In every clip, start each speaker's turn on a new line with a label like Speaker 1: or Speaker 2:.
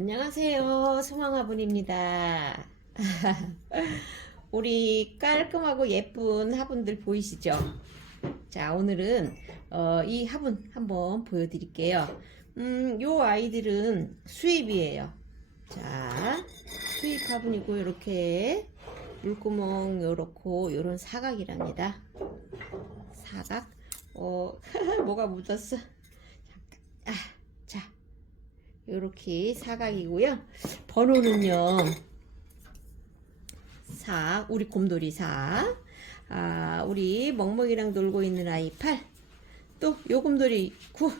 Speaker 1: 안녕하세요. 송황화분입니다. 우리 깔끔하고 예쁜 화분들 보이시죠? 자, 오늘은 어, 이 화분 한번 보여드릴게요. 음, 요 아이들은 수입이에요. 자, 수입 화분이고 이렇게 물구멍 요렇고 요런 사각이랍니다. 사각. 어, 뭐가 묻었어? 잠깐. 아, 자. 요렇게 사각이고요. 번호는요. 4. 우리 곰돌이 4. 아, 우리 멍멍이랑 놀고 있는 아이 8. 또 요 곰돌이 9.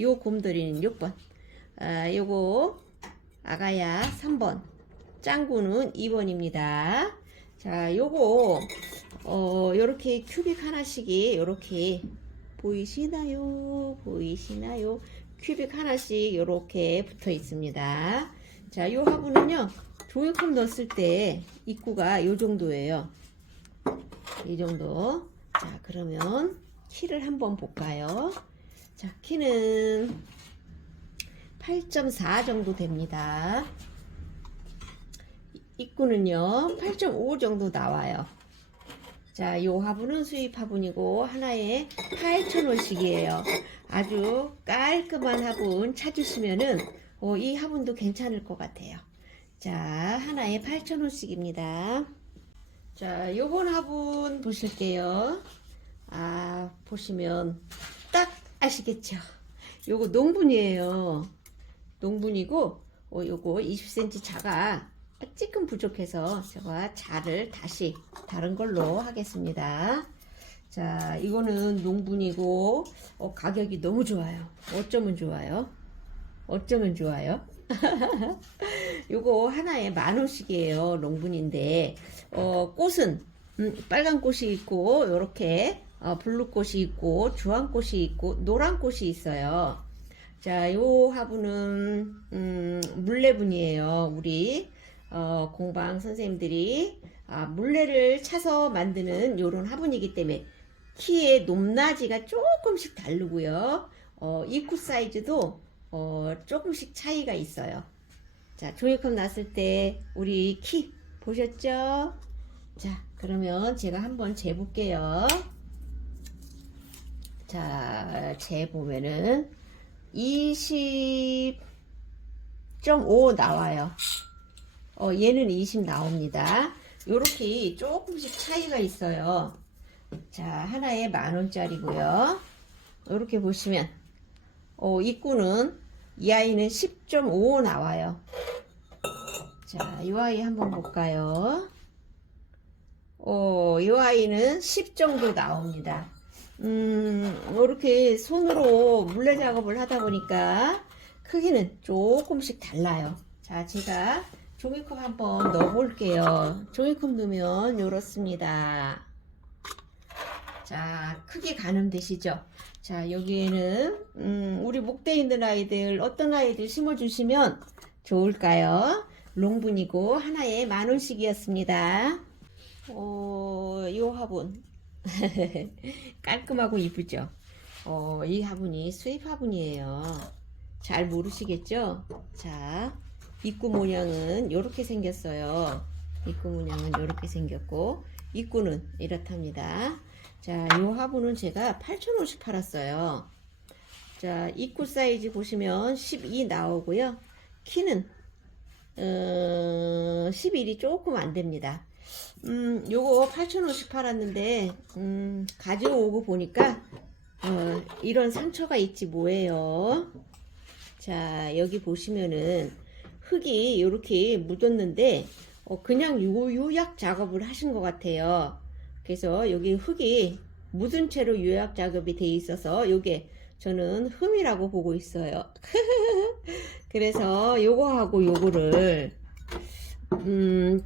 Speaker 1: 요 곰돌이는 6번. 아, 요거 아가야 3번. 짱구는 2번입니다. 자, 요거 어, 요렇게 큐빅 하나씩이 요렇게 보이시나요? 보이시나요? 큐빅 하나씩 이렇게 붙어 있습니다. 자, 이 화분은요, 종이컵 넣었을 때 입구가 이 정도예요. 이 정도. 자, 그러면 키를 한번 볼까요? 자, 키는 8.4 정도 됩니다. 입구는요, 8.5 정도 나와요. 자, 요 화분은 수입 화분이고 하나에 8,000원씩이에요. 아주 깔끔한 화분 찾으시면은 어, 이 화분도 괜찮을 것 같아요. 자, 하나에 8,000원씩입니다. 자, 요번 화분 보실게요. 아, 보시면 딱 아시겠죠? 요거 농분이에요. 농분이고 어, 요거 20cm 자가 조금 부족해서 제가 자를 다시 다른 걸로 하겠습니다. 자, 이거는 농분이고 어, 가격이 너무 좋아요. 어쩌면 좋아요? 어쩌면 좋아요? 요거 하나에 만 원씩이에요. 농분인데 어, 꽃은 음, 빨간 꽃이 있고 요렇게 어, 블루 꽃이 있고 주황 꽃이 있고 노란 꽃이 있어요. 자, 요 화분은 음, 물레분이에요. 우리 어, 공방 선생님들이 아, 물레를 차서 만드는 요런 화분이기 때문에 키의 높낮이가 조금씩 다르고요. 어, 입구 사이즈도 어, 조금씩 차이가 있어요. 자, 종이컵 났을 때 우리 키 보셨죠? 자, 그러면 제가 한번 재볼게요. 자, 재보면은 20.5 나와요. 어, 얘는 20 나옵니다. 요렇게 조금씩 차이가 있어요. 자, 하나에 만 원짜리고요. 이렇게 보시면 어, 입구는 이 아이는 10.5 나와요. 자, 이 아이 한번 볼까요? 어, 이 아이는 10 정도 나옵니다. 음, 이렇게 손으로 물레 작업을 하다 보니까 크기는 조금씩 달라요. 자, 제가 종이컵 한번 넣어 볼게요. 종이컵 넣으면 이렇습니다. 자, 크게 가늠되시죠? 자, 여기에는, 음, 우리 목대 있는 아이들, 어떤 아이들 심어주시면 좋을까요? 롱분이고, 하나에 만 원씩이었습니다. 어, 이 화분. 깔끔하고 이쁘죠? 어, 이 화분이 수입 화분이에요. 잘 모르시겠죠? 자, 입구 모양은 이렇게 생겼어요. 입구 모양은 이렇게 생겼고, 입구는 이렇답니다. 자, 이 화분은 제가 8,000원씩 팔았어요. 자, 입구 사이즈 보시면 12 나오고요. 키는 어, 11이 조금 안 됩니다. 음, 요거 8,000원씩 팔았는데 음, 가져오고 보니까 어, 이런 상처가 있지 뭐예요. 자, 여기 보시면은 흙이 이렇게 묻었는데 어, 그냥 요, 요약 작업을 하신 것 같아요. 그래서 여기 흙이 묻은 채로 요약 작업이 돼 있어서 요게 저는 흠이라고 보고 있어요. 그래서 요거하고 요거를 음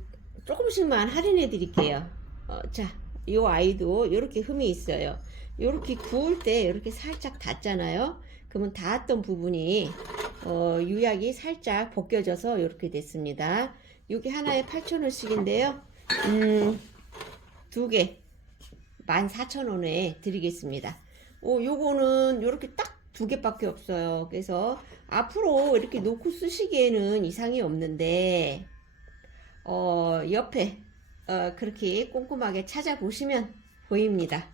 Speaker 1: 조금씩만 할인해 드릴게요. 어, 자, 요 아이도 이렇게 흠이 있어요. 이렇게 구울 때 이렇게 살짝 닿잖아요. 그러면 닿았던 부분이 어, 유약이 살짝 벗겨져서 이렇게 됐습니다. 여기 하나에 8,000원씩인데요. 음, 두 개, 14,000원에 드리겠습니다. 오, 요거는 요렇게 딱 두 개밖에 없어요. 그래서 앞으로 이렇게 놓고 쓰시기에는 이상이 없는데, 어, 옆에, 어, 그렇게 꼼꼼하게 찾아보시면 보입니다.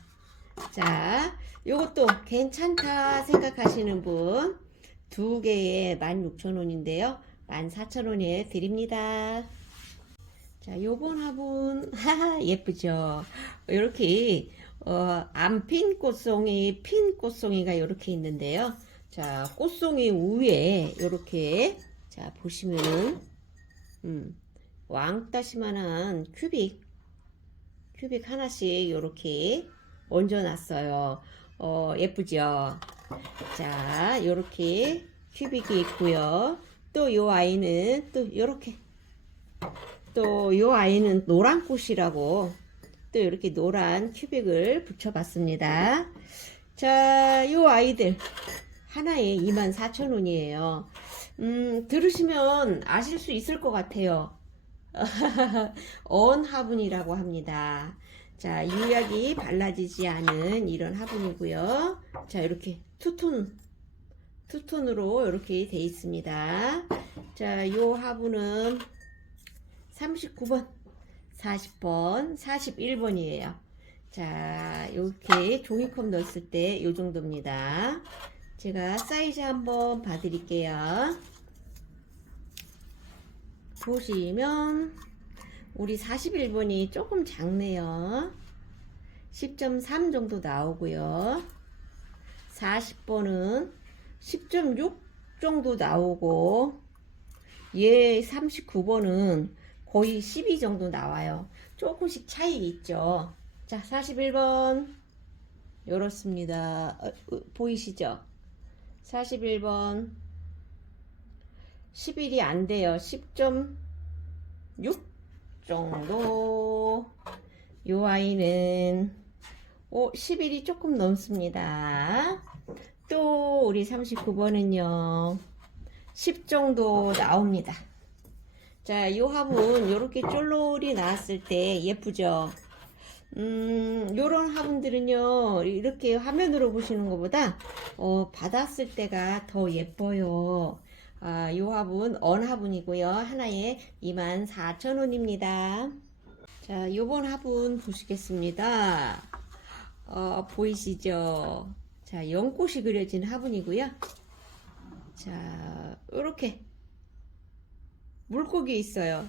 Speaker 1: 자, 요것도 괜찮다 생각하시는 분, 두 개에 16,000원인데요. 14,000원에 드립니다. 자, 요번 화분, 하하, 예쁘죠? 이렇게, 어, 안 핀 꽃송이, 핀 꽃송이가 이렇게 있는데요. 자, 꽃송이 위에 이렇게, 자, 보시면은, 음, 왕따시만한 큐빅, 큐빅 하나씩 이렇게 얹어 놨어요. 어, 예쁘죠? 자, 요렇게 큐빅이 있고요. 또 요 아이는 또 요렇게 또 요 아이는 노란 꽃이라고 또 이렇게 노란 큐빅을 붙여봤습니다. 자, 요 아이들 하나에 24,000원이에요. 음, 들으시면 아실 수 있을 것 같아요. 언 화분이라고 합니다. 자, 유약이 발라지지 않은 이런 화분이고요. 자, 이렇게 투톤, 투톤으로 이렇게 돼 있습니다. 자, 요 화분은 39번, 40번, 41번이에요. 자, 이렇게 종이컵 넣었을 때 요 정도입니다. 제가 사이즈 한번 봐드릴게요. 보시면 우리 41번이 조금 작네요. 10.3 정도 나오고요. 40번은 10.6 정도 나오고 얘 39번은 거의 12 정도 나와요. 조금씩 차이 있죠. 자, 41번 이렇습니다. 어, 어, 보이시죠? 41번 11이 안 돼요. 10.6 정도. 요 아이는 오, 10일이 조금 넘습니다. 또 우리 39번은요. 10 정도 나옵니다. 자, 요 화분 요렇게 쫄롤이 나왔을 때 예쁘죠? 음, 요런 화분들은요, 이렇게 화면으로 보시는 것보다, 어, 받았을 때가 더 예뻐요. 아, 요 화분, 언 화분이고요. 하나에 24,000원입니다. 자, 요번 화분 보시겠습니다. 어, 보이시죠? 자, 연꽃이 그려진 화분이고요. 자, 요렇게 물고기 있어요.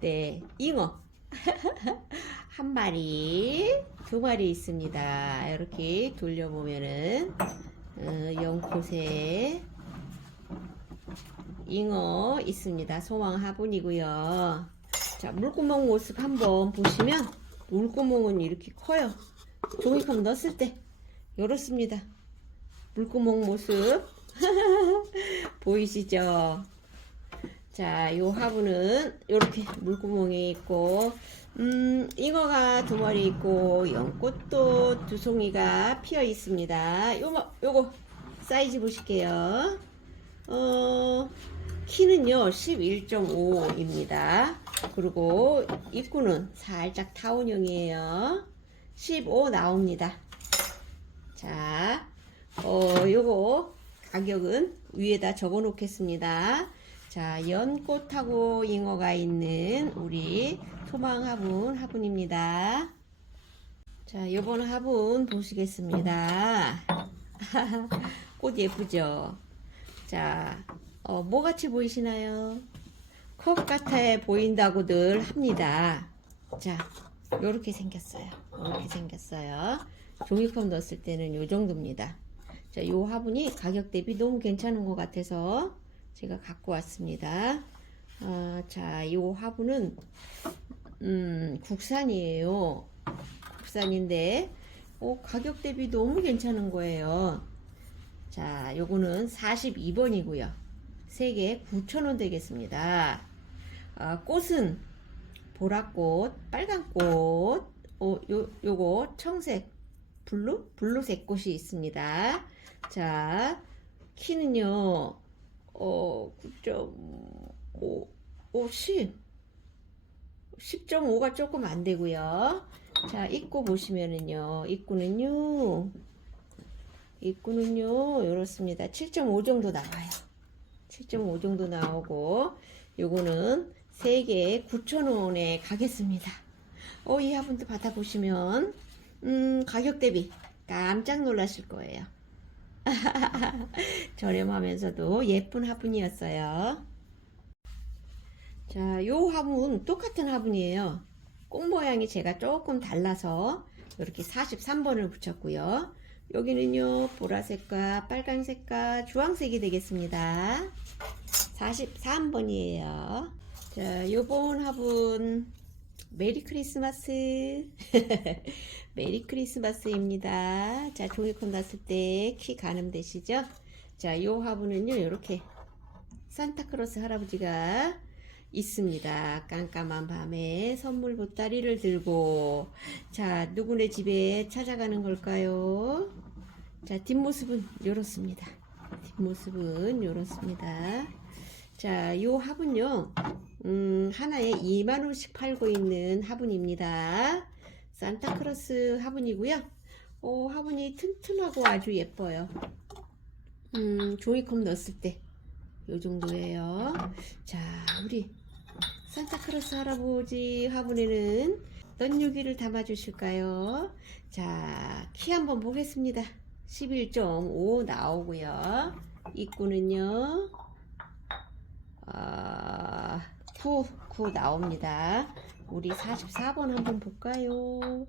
Speaker 1: 네, 잉어. 한 마리, 두 마리 있습니다. 이렇게 돌려보면은, 어, 연꽃에 잉어 있습니다. 소왕 화분이고요. 자, 물구멍 모습 한번 보시면, 물구멍은 이렇게 커요. 종이컵 넣었을 때, 이렇습니다. 물구멍 모습. 보이시죠? 자, 요 화분은 이렇게 물구멍이 있고, 음, 잉어가 두 마리 있고, 연꽃도 두 송이가 피어 있습니다. 요거, 요거, 사이즈 보실게요. 어, 키는요, 11.5입니다. 그리고 입구는 살짝 타원형이에요. 15 나옵니다. 자, 어, 요거 가격은 위에다 적어 놓겠습니다. 자, 연꽃하고 잉어가 있는 우리 토망 화분 화분입니다. 자, 요번 화분 보시겠습니다. 꽃 예쁘죠? 자, 어, 뭐 같이 보이시나요? 컵 같아 보인다고들 합니다. 자, 요렇게 생겼어요. 요렇게 생겼어요. 종이컵 넣었을 때는 요 정도입니다. 자, 요 화분이 가격 대비 너무 괜찮은 것 같아서 제가 갖고 왔습니다. 아, 자, 요 화분은 음, 국산이에요. 국산인데 어, 가격 대비 너무 괜찮은 거예요. 자, 요거는 42번이고요. 3개 9,000원 되겠습니다. 아, 꽃은 보라꽃, 빨간꽃, 어, 요, 요거 청색, 블루? 블루색 꽃이 있습니다. 자, 키는요, 어, 9.5, 5, 10. 10.5가 조금 안 되고요. 자, 입구 보시면은요, 입구는요, 입구는요, 이렇습니다. 7.5 정도 나와요. 7.5 정도 나오고, 요거는 3개에 9,000원에 가겠습니다. 어, 이 화분도 받아보시면, 음, 가격 대비 깜짝 놀라실 거예요. 저렴하면서도 예쁜 화분이었어요. 자, 요 화분 똑같은 화분이에요. 꽃 모양이 제가 조금 달라서 이렇게 43번을 붙였고요. 여기는요, 보라색과 빨간색과 주황색이 되겠습니다. 43번이에요. 자, 요번 화분 메리 크리스마스. 메리 크리스마스입니다. 자, 종이컵 났을 때 키 가늠되시죠? 자, 요 화분은요, 이렇게 산타크로스 할아버지가 있습니다. 깜깜한 밤에 선물 보따리를 들고 자 누구네 집에 찾아가는 걸까요? 자 뒷모습은 이렇습니다. 뒷모습은 이렇습니다. 자, 요 화분요, 음, 하나에 2만원씩 팔고 있는 화분입니다. 산타크로스 화분이고요. 어, 화분이 튼튼하고 아주 예뻐요. 음, 종이컵 넣었을 때, 요 정도예요. 자, 우리 산타크로스 할아버지 화분에는 어떤 유기를 담아 주실까요? 자, 키 한번 보겠습니다. 11.5 나오고요. 입구는요, 아, 9, 9 나옵니다. 우리 44번 한번 볼까요?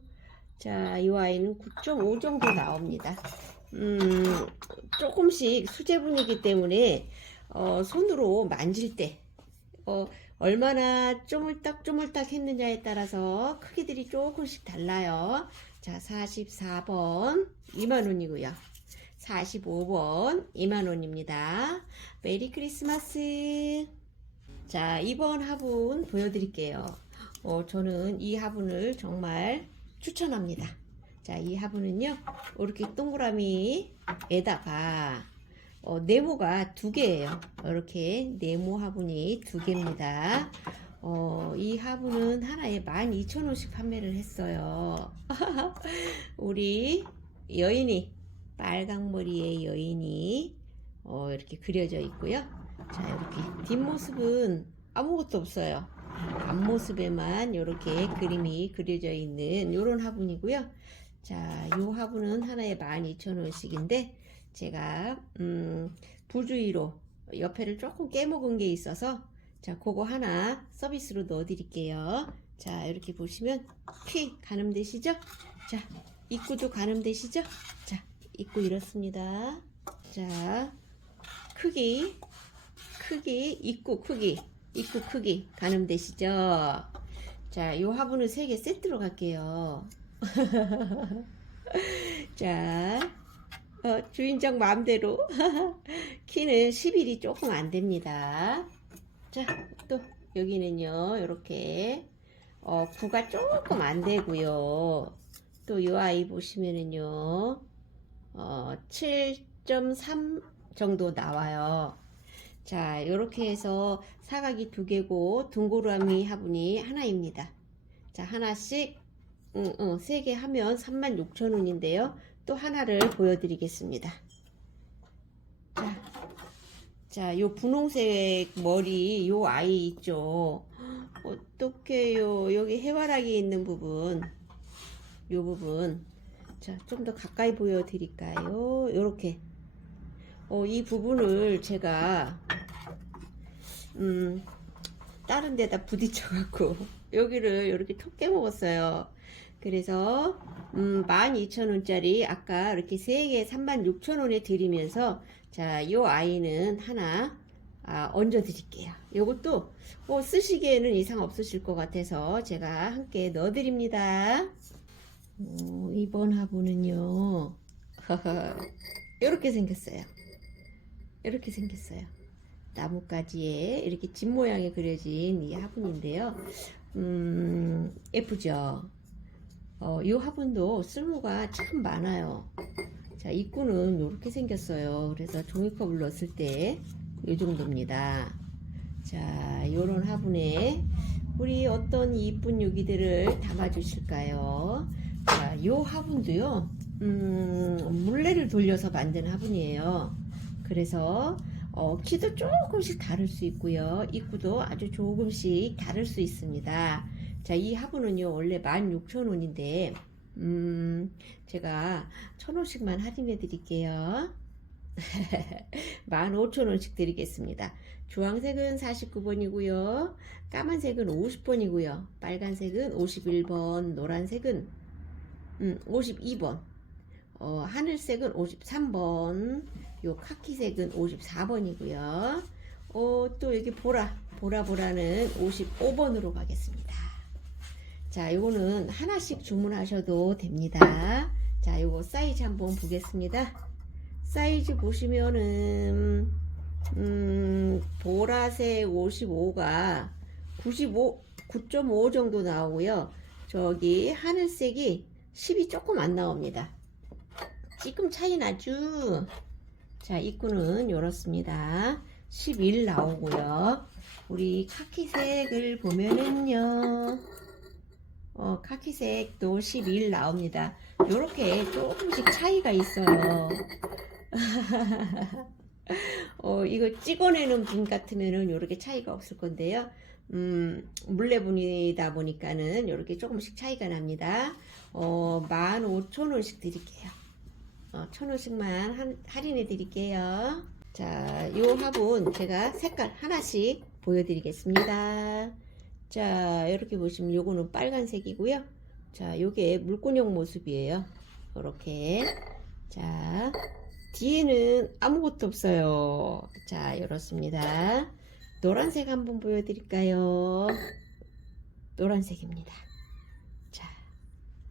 Speaker 1: 자, 이 아이는 9.5 정도 나옵니다. 음, 조금씩 수제분이기 때문에, 어, 손으로 만질 때, 어, 얼마나 쪼물딱 쪼물딱 했느냐에 따라서 크기들이 조금씩 달라요. 자, 44번 2만원이고요. 45번 2만원입니다. 메리 크리스마스. 자, 이번 화분 보여드릴게요. 어, 저는 이 화분을 정말 추천합니다. 자, 이 화분은요, 이렇게 동그라미에다가 어, 네모가 두 개예요. 이렇게 네모 화분이 두 개입니다. 어, 이 화분은 하나에 12,000원씩 판매를 했어요. 우리 여인이 빨강머리의 여인이 어, 이렇게 그려져 있고요. 자, 이렇게 뒷모습은 아무것도 없어요. 앞모습에만 이렇게 그림이 그려져 있는 이런 화분이고요. 자, 이 화분은 하나에 12,000원씩인데 제가 음, 부주의로 옆에를 조금 깨먹은 게 있어서 자, 그거 하나 서비스로 넣어 드릴게요. 자, 이렇게 보시면 키 가늠되시죠? 자, 입구도 가늠되시죠? 자, 입구 이렇습니다. 자, 크기, 크기, 입구 크기, 입구 크기 가늠되시죠? 자, 이 화분을 3개 세트로 갈게요. 자, 어, 주인장 마음대로 키는 10일이 조금 안 됩니다. 자, 또 여기는요, 이렇게 어, 구가 조금 안 되고요. 또 이 아이 보시면은요, 어, 7.3 정도 나와요. 자, 이렇게 해서 사각이 두 개고 둥그러미 화분이 하나입니다. 자, 하나씩 응, 응, 세개 하면 36,000원인데요. 또 하나를 보여드리겠습니다. 자, 자, 요 분홍색 머리, 요 아이 있죠. 어떡해요. 여기 해바라기 있는 부분, 요 부분. 자, 좀 더 가까이 보여드릴까요? 요렇게. 어, 이 부분을 제가, 음, 다른 데다 부딪혀갖고, 여기를 이렇게 톡 깨먹었어요. 그래서 음, 12,000원짜리 아까 이렇게 3개 36,000원에 드리면서 자, 요 아이는 하나 아, 얹어 드릴게요. 요것도 뭐 쓰시기에는 이상 없으실 것 같아서 제가 함께 넣어 드립니다. 어, 이번 화분은요. 이렇게 생겼어요. 이렇게 생겼어요. 나뭇가지에 이렇게 집 모양이 그려진 이 화분인데요. 음, 예쁘죠? 어, 이 화분도 쓸모가 참 많아요. 자, 입구는 이렇게 생겼어요. 그래서 종이컵을 넣었을 때 이 정도입니다. 자, 요런 화분에 우리 어떤 이쁜 유기들을 담아 주실까요? 자, 요 화분도요. 음, 물레를 돌려서 만든 화분이에요. 그래서 어, 키도 조금씩 다를 수 있고요. 입구도 아주 조금씩 다를 수 있습니다. 자, 이 화분은요, 원래 16,000원인데, 음, 제가 1,000원씩만 할인해 드릴게요. 15,000원씩 드리겠습니다. 주황색은 49번이고요. 까만색은 50번이고요. 빨간색은 51번, 노란색은 음, 52번, 어, 하늘색은 53번, 요 카키색은 54번이고요. 어, 또 여기 보라, 보라 보라는 55번으로 가겠습니다. 자, 요거는 하나씩 주문하셔도 됩니다. 자, 요거 사이즈 한번 보겠습니다. 사이즈 보시면은 음, 보라색 55가 95, 9.5 정도 나오고요. 저기 하늘색이 10이 조금 안 나옵니다. 조금 차이 나죠? 자, 입구는 이렇습니다. 11 나오고요. 우리 카키색을 보면은요. 어, 카키색도 11 나옵니다. 요렇게 조금씩 차이가 있어요. 어, 이거 찍어내는 분 같으면은 요렇게 차이가 없을 건데요. 음, 물레분이다 보니까는 요렇게 조금씩 차이가 납니다. 어, 15,000원씩 드릴게요. 어, 1,000원씩만 할인해 드릴게요. 자, 요 화분 제가 색깔 하나씩 보여드리겠습니다. 자, 이렇게 보시면 요거는 빨간색이고요. 자, 요게 물곤형 모습이에요. 이렇게. 자, 뒤에는 아무것도 없어요. 자, 이렇습니다. 노란색 한번 보여드릴까요? 노란색입니다. 자,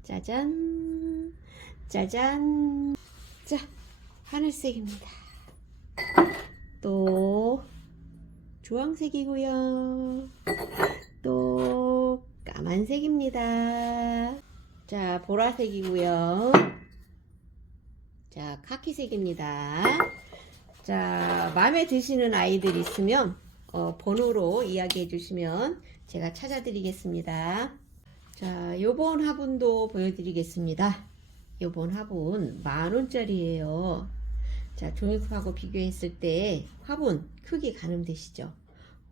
Speaker 1: 짜잔, 짜잔. 자, 하늘색입니다. 또, 주황색이고요. 또, 까만색입니다. 자, 보라색이고요. 자, 카키색입니다. 자, 마음에 드시는 아이들 있으면 어, 번호로 이야기해 주시면 제가 찾아드리겠습니다. 자, 요번 화분도 보여드리겠습니다. 요번 화분 만원짜리예요. 자, 종이컵하고 비교했을 때 화분 크기 가늠되시죠?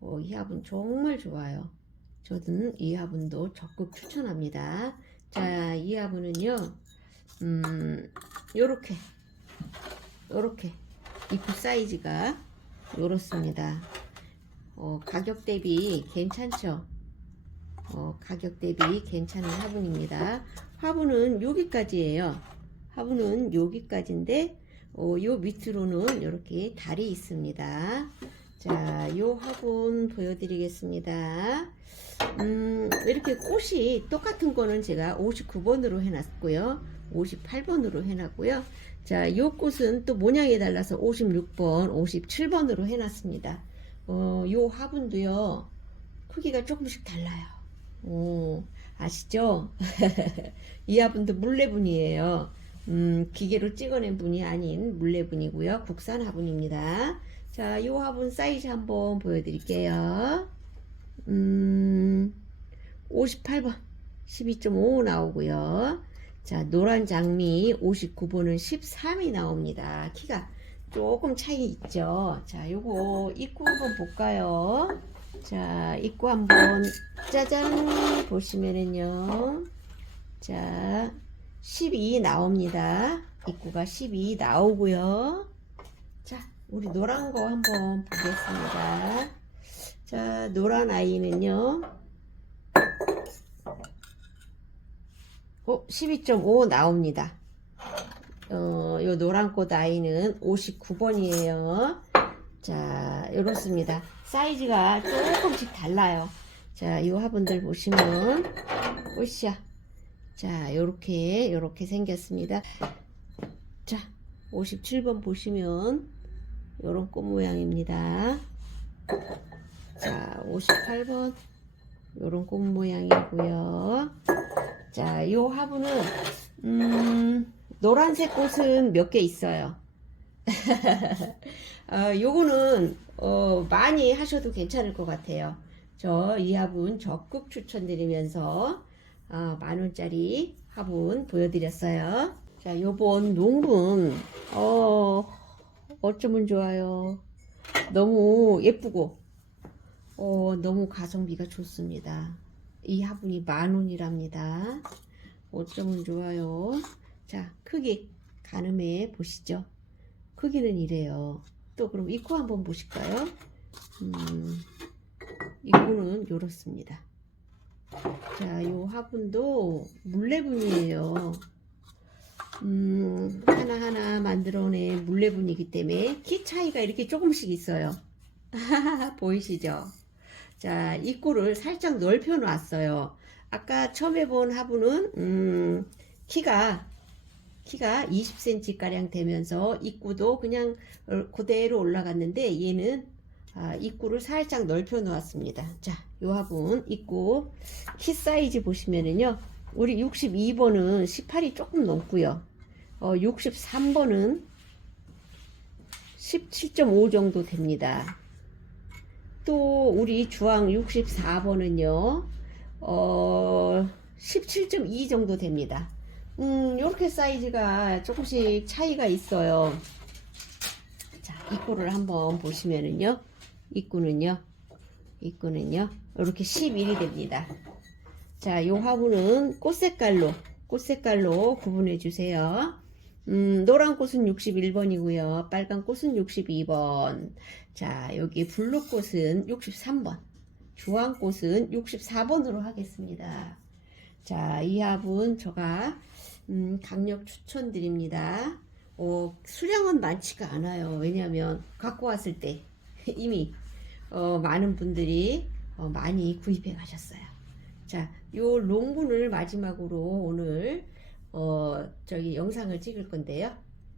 Speaker 1: 어, 이 화분 정말 좋아요. 저는 이 화분도 적극 추천합니다. 자, 이 화분은요, 음, 요렇게, 요렇게, 입구 사이즈가 요렇습니다. 어, 가격 대비 괜찮죠? 어, 가격 대비 괜찮은 화분입니다. 화분은 여기까지예요. 화분은 여기까지인데, 어, 요 밑으로는 이렇게 달이 있습니다. 자, 요 화분 보여드리겠습니다. 음, 이렇게 꽃이 똑같은 거는 제가 59번으로 해놨고요. 58번으로 해놨고요. 자, 요 꽃은 또 모양이 달라서 56번, 57번으로 해놨습니다. 어, 요 화분도요, 크기가 조금씩 달라요. 오, 아시죠? 이 화분도 물레분이에요. 음, 기계로 찍어낸 분이 아닌 물레분이고요. 국산 화분입니다. 자, 요 화분 사이즈 한번 보여드릴게요. 음, 58번, 12.5 나오고요. 자, 노란 장미 59번은 13이 나옵니다. 키가 조금 차이 있죠. 자, 요거 입구 한번 볼까요? 자, 입구 한번 짜잔 보시면은요. 자, 12 나옵니다. 입구가 12 나오고요. 자, 우리 노란 거 한번 보겠습니다. 자, 노란 아이는요. 어, 12.5 나옵니다. 어, 요 노란 꽃 아이는 59번이에요. 자, 이렇습니다. 사이즈가 조금씩 달라요. 자, 이 화분들 보시면, 오샤. 자, 요렇게, 요렇게 생겼습니다. 자, 57번 보시면, 요런 꽃 모양입니다. 자, 58번, 요런 꽃 모양이고요. 자, 요 화분은, 음, 노란색 꽃은 몇 개 있어요. 어, 요거는 어, 많이 하셔도 괜찮을 것 같아요. 저 이 화분 적극 추천드리면서 어, 만원짜리 화분 보여드렸어요. 자, 요번 농분, 어, 어쩌면 좋아요. 너무 예쁘고, 어, 너무 가성비가 좋습니다. 이 화분이 만 원이랍니다. 어쩌면 좋아요. 자, 크기 가늠해 보시죠. 크기는 이래요. 또 그럼 입구 한번 보실까요? 음, 입구는 이렇습니다. 자, 요 화분도 물레분이에요. 음, 하나하나 만들어낸 물레분이기 때문에 키 차이가 이렇게 조금씩 있어요. 보이시죠? 자, 입구를 살짝 넓혀 놨어요. 아까 처음에 본 화분은, 음, 키가, 키가 20cm 가량 되면서 입구도 그냥 어, 그대로 올라갔는데 얘는 아, 입구를 살짝 넓혀 놓았습니다. 자, 요 화분 입구 키 사이즈 보시면은요. 우리 62번은 18이 조금 넘고요. 어, 63번은 17.5 정도 됩니다. 또 우리 주황 64번은요. 어, 17.2 정도 됩니다. 음, 이렇게 사이즈가 조금씩 차이가 있어요. 자, 입구를 한번 보시면은요. 입구는요. 입구는요. 이렇게 11이 됩니다. 자, 요 화분은 꽃 색깔로, 꽃 색깔로 구분해 주세요. 음, 노란 꽃은 61번이고요. 빨간 꽃은 62번. 자, 여기 블루 꽃은 63번. 주황 꽃은 64번으로 하겠습니다. 자, 이 화분 제가 음, 강력 추천드립니다. 어, 수량은 많지가 않아요. 왜냐하면 갖고 왔을 때 이미 어, 많은 분들이 어, 많이 구입해 가셨어요. 자, 요 롱분을 마지막으로 오늘 어, 저기 영상을 찍을 건데요.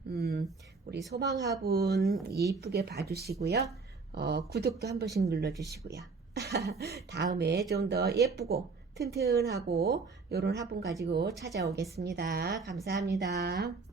Speaker 1: 음, 우리 소망화분 이쁘게 봐주시고요. 어, 구독도 한 번씩 눌러주시고요. 다음에 좀 더 예쁘고 튼튼하고 요런 화분 가지고 찾아오겠습니다. 감사합니다.